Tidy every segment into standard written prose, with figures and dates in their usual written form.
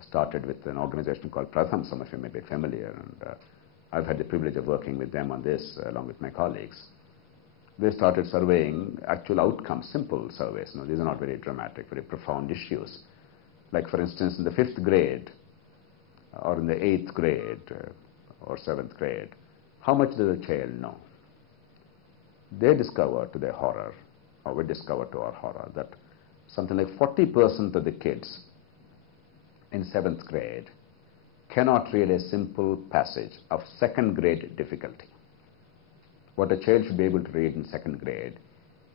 started with an organization called Pratham. Some of you may be familiar, and I've had the privilege of working with them on this along with my colleagues. They started surveying actual outcomes, simple surveys. No, these are not very dramatic, very profound issues. Like, for instance, in the 5th grade or in the 8th grade or 7th grade, how much does a child know? They discovered to their horror, or we discovered to our horror, that something like 40% of the kids in 7th grade cannot read a simple passage of 2nd grade difficulty. What a child should be able to read in 2nd grade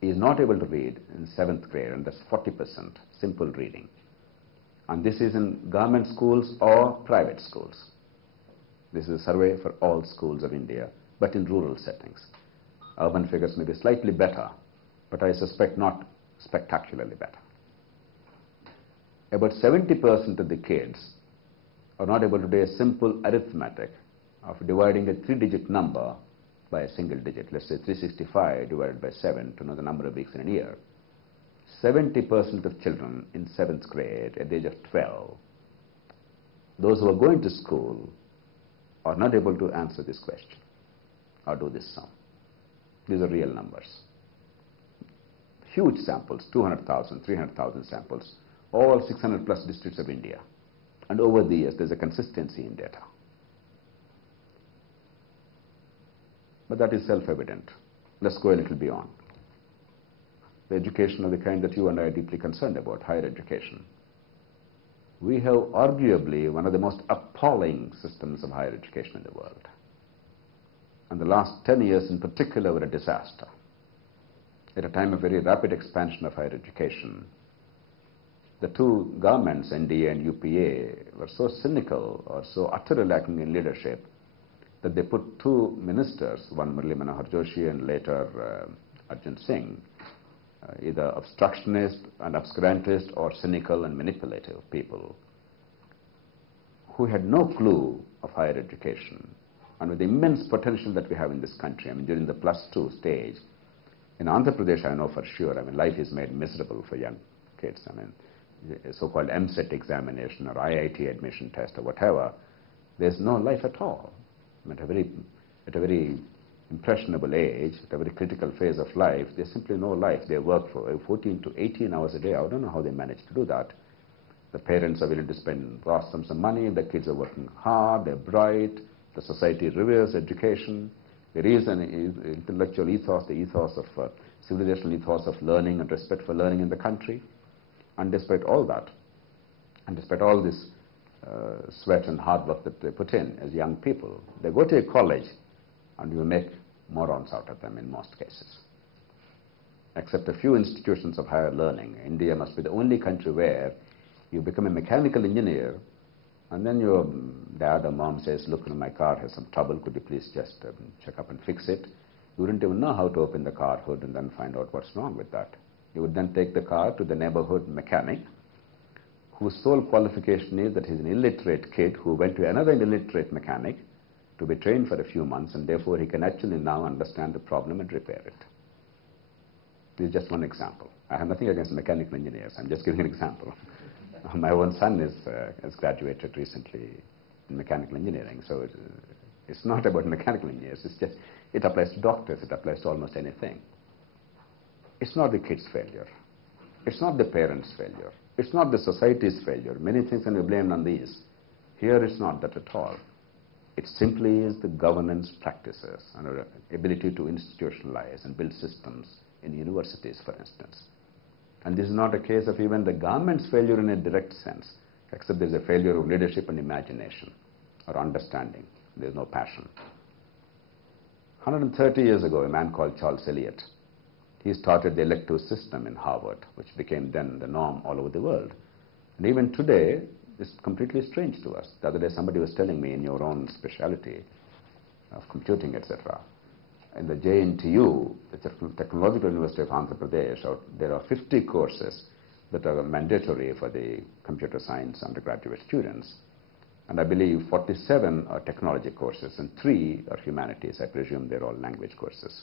is not able to read in 7th grade, and that's 40% simple reading. And this is in government schools or private schools. This is a survey for all schools of India, but in rural settings. Urban figures may be slightly better, but I suspect not spectacularly better. About 70% of the kids are not able to do a simple arithmetic of dividing a 3-digit number by a single digit. Let's say 365 divided by 7 to know the number of weeks in a year. 70% of children in 7th grade at the age of 12, those who are going to school, are not able to answer this question or do this sum. These are real numbers. Huge samples, 200,000, 300,000 samples, all 600 plus districts of India. And over the years, there's a consistency in data. But that is self-evident. Let's go a little beyond. The education of the kind that you and I are deeply concerned about, higher education. We have arguably one of the most appalling systems of higher education in the world. And the last 10 years in particular were a disaster. At a time of very rapid expansion of higher education, the two governments, NDA and UPA, were so cynical or so utterly lacking in leadership that they put two ministers, one Murali Manohar Joshi and later Arjun Singh, either obstructionist and obscurantist or cynical and manipulative people who had no clue of higher education. And with the immense potential that we have in this country, I mean, during the +2 stage, in Andhra Pradesh, I know for sure, I mean, life is made miserable for young kids. I mean, a so-called MSET examination or IIT admission test or whatever, there's no life at all. I mean, at a very impressionable age, at a very critical phase of life, there's simply no life. They work for 14 to 18 hours a day. I don't know how they manage to do that. The parents are willing to spend vast sums of money. The kids are working hard. They're bright. The society reveres education. There is an intellectual ethos, the ethos of civilizational ethos of learning and respect for learning in the country. And despite all that, and despite all this sweat and hard work that they put in as young people, they go to a college and you make morons out of them in most cases. Except a few institutions of higher learning, India must be the only country where you become a mechanical engineer and then your dad or mom says, look, my car has some trouble, could you please just check up and fix it? You wouldn't even know how to open the car hood and then find out what's wrong with that. You would then take the car to the neighborhood mechanic whose sole qualification is that he's an illiterate kid who went to another illiterate mechanic to be trained for a few months, and therefore he can actually now understand the problem and repair it. This is just one example. I have nothing against mechanical engineers. I'm just giving an example. My own son has graduated recently in mechanical engineering, so it's not about mechanical engineers. It's just, it applies to doctors. It applies to almost anything. It's not the kid's failure. It's not the parents' failure. It's not the society's failure. Many things can be blamed on these. Here it's not that at all. It simply is the governance practices and our ability to institutionalize and build systems in universities, for instance. And this is not a case of even the government's failure in a direct sense, except there's a failure of leadership and imagination or understanding. There's no passion. 130 years ago, a man called Charles Eliot, he started the elective system in Harvard, which became then the norm all over the world. And even today, it's completely strange to us. The other day, somebody was telling me, in your own specialty of computing, etc., in the JNTU, the Technological University of Andhra Pradesh, there are 50 courses that are mandatory for the computer science undergraduate students. And I believe 47 are technology courses and 3 are humanities. I presume they're all language courses.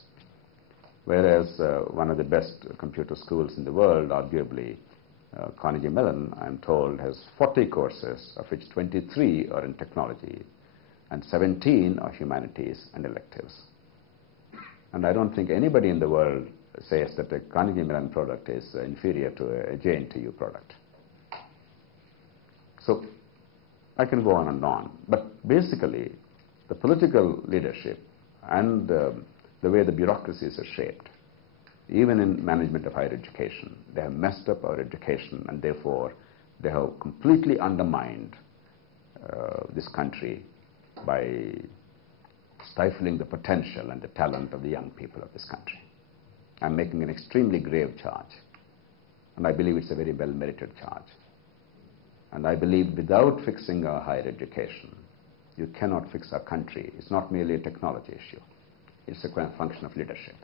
Whereas one of the best computer schools in the world, arguably, Carnegie Mellon, I'm told, has 40 courses, of which 23 are in technology and 17 are humanities and electives. And I don't think anybody in the world says that a Carnegie Mellon product is inferior to a JNTU product. So I can go on and on. But basically, the political leadership and the way the bureaucracies are shaped, even in management of higher education, they have messed up our education, and therefore they have completely undermined this country by stifling the potential and the talent of the young people of this country. I'm making an extremely grave charge, and I believe it's a very well-merited charge. And I believe without fixing our higher education, you cannot fix our country. It's not merely a technology issue. It's a function of leadership.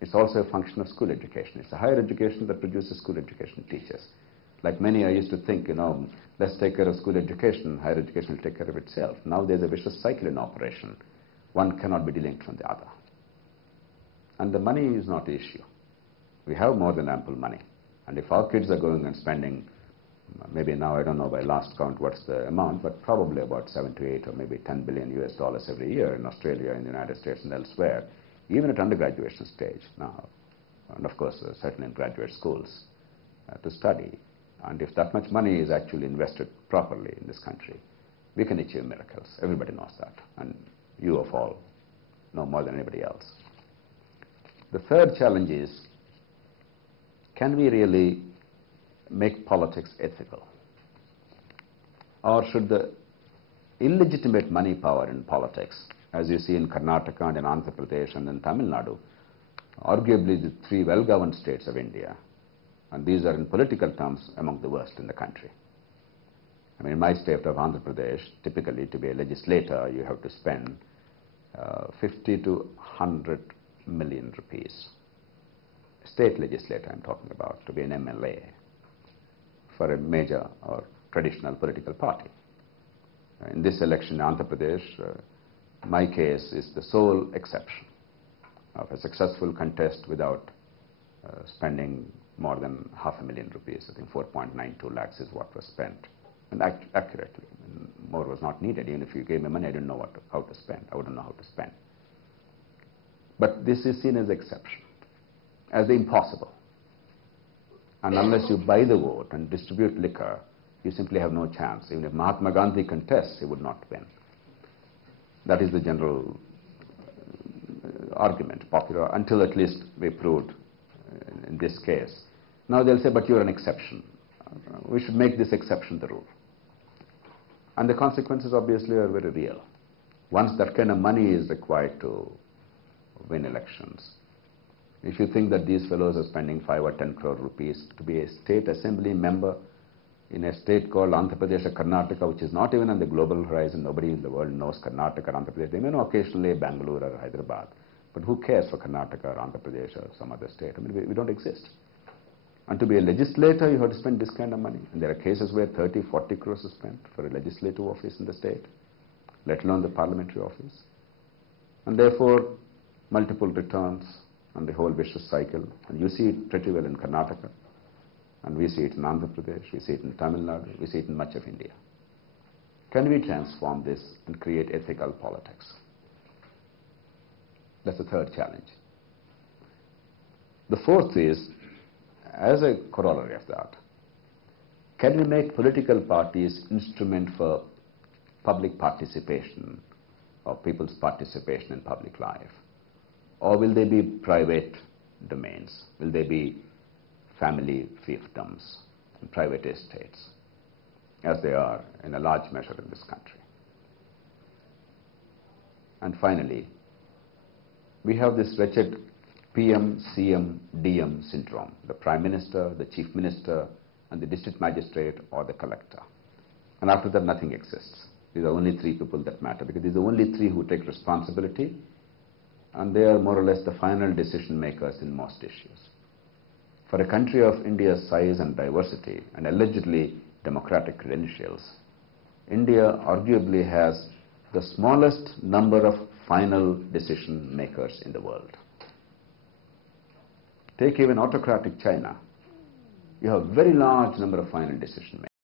It's also a function of school education. It's the higher education that produces school education teachers. Like many, I used to think, let's take care of school education, higher education will take care of itself. Now there's a vicious cycle in operation. One cannot be delinked from the other. And the money is not the issue. We have more than ample money. And if our kids are going and spending, maybe now, I don't know by last count what's the amount, but probably about 7 to 8 or maybe 10 billion US dollars every year in Australia, in the United States and elsewhere, even at undergraduate stage now, and of course certainly in graduate schools to study. And if that much money is actually invested properly in this country, we can achieve miracles. Everybody knows that, and you of all know more than anybody else. The third challenge is, can we really make politics ethical? Or should the illegitimate money power in politics, as you see in Karnataka and in Andhra Pradesh and in Tamil Nadu, arguably the three well-governed states of India, and these are in political terms among the worst in the country. I mean, in my state of Andhra Pradesh, typically to be a legislator, you have to spend 50 to 100 million rupees. State legislator I'm talking about, to be an MLA for a major or traditional political party. In this election in Andhra Pradesh, my case is the sole exception of a successful contest without spending more than $500,000 rupees. I think 4.92 lakhs is what was spent, and accurately. More was not needed. Even if you gave me money, I didn't know how to spend. I wouldn't know how to spend. But this is seen as exception, as the impossible. And unless you buy the vote and distribute liquor, you simply have no chance. Even if Mahatma Gandhi contests, he would not win. That is the general argument, popular, until at least we proved in this case. Now they'll say, but you're an exception. We should make this exception the rule. And the consequences obviously are very real. Once that kind of money is required to win elections, if you think that these fellows are spending 5 or 10 crore rupees to be a state assembly member in a state called Andhra Pradesh or Karnataka, which is not even on the global horizon, nobody in the world knows Karnataka or Andhra Pradesh. They may know occasionally Bengaluru or Hyderabad, but who cares for Karnataka or Andhra Pradesh or some other state? I mean, we don't exist. And to be a legislator, you have to spend this kind of money. And there are cases where 30, 40 crores is spent for a legislative office in the state, let alone the parliamentary office. And therefore, multiple returns and the whole vicious cycle. And you see it pretty well in Karnataka. And we see it in Andhra Pradesh, we see it in Tamil Nadu, we see it in much of India. Can we transform this and create ethical politics? That's the third challenge. The fourth is, as a corollary of that, can we make political parties instrument for public participation or people's participation in public life? Or will they be private domains? Will they be family fiefdoms and private estates, as they are in a large measure in this country? And finally, we have this wretched PM, CM, DM syndrome, the Prime Minister, the Chief Minister, and the District Magistrate or the Collector. And after that, nothing exists. These are only three people that matter, because these are only three who take responsibility, and they are more or less the final decision makers in most issues. For a country of India's size and diversity and allegedly democratic credentials, India arguably has the smallest number of final decision makers in the world. Take even autocratic China. you have very large number of final decision makers.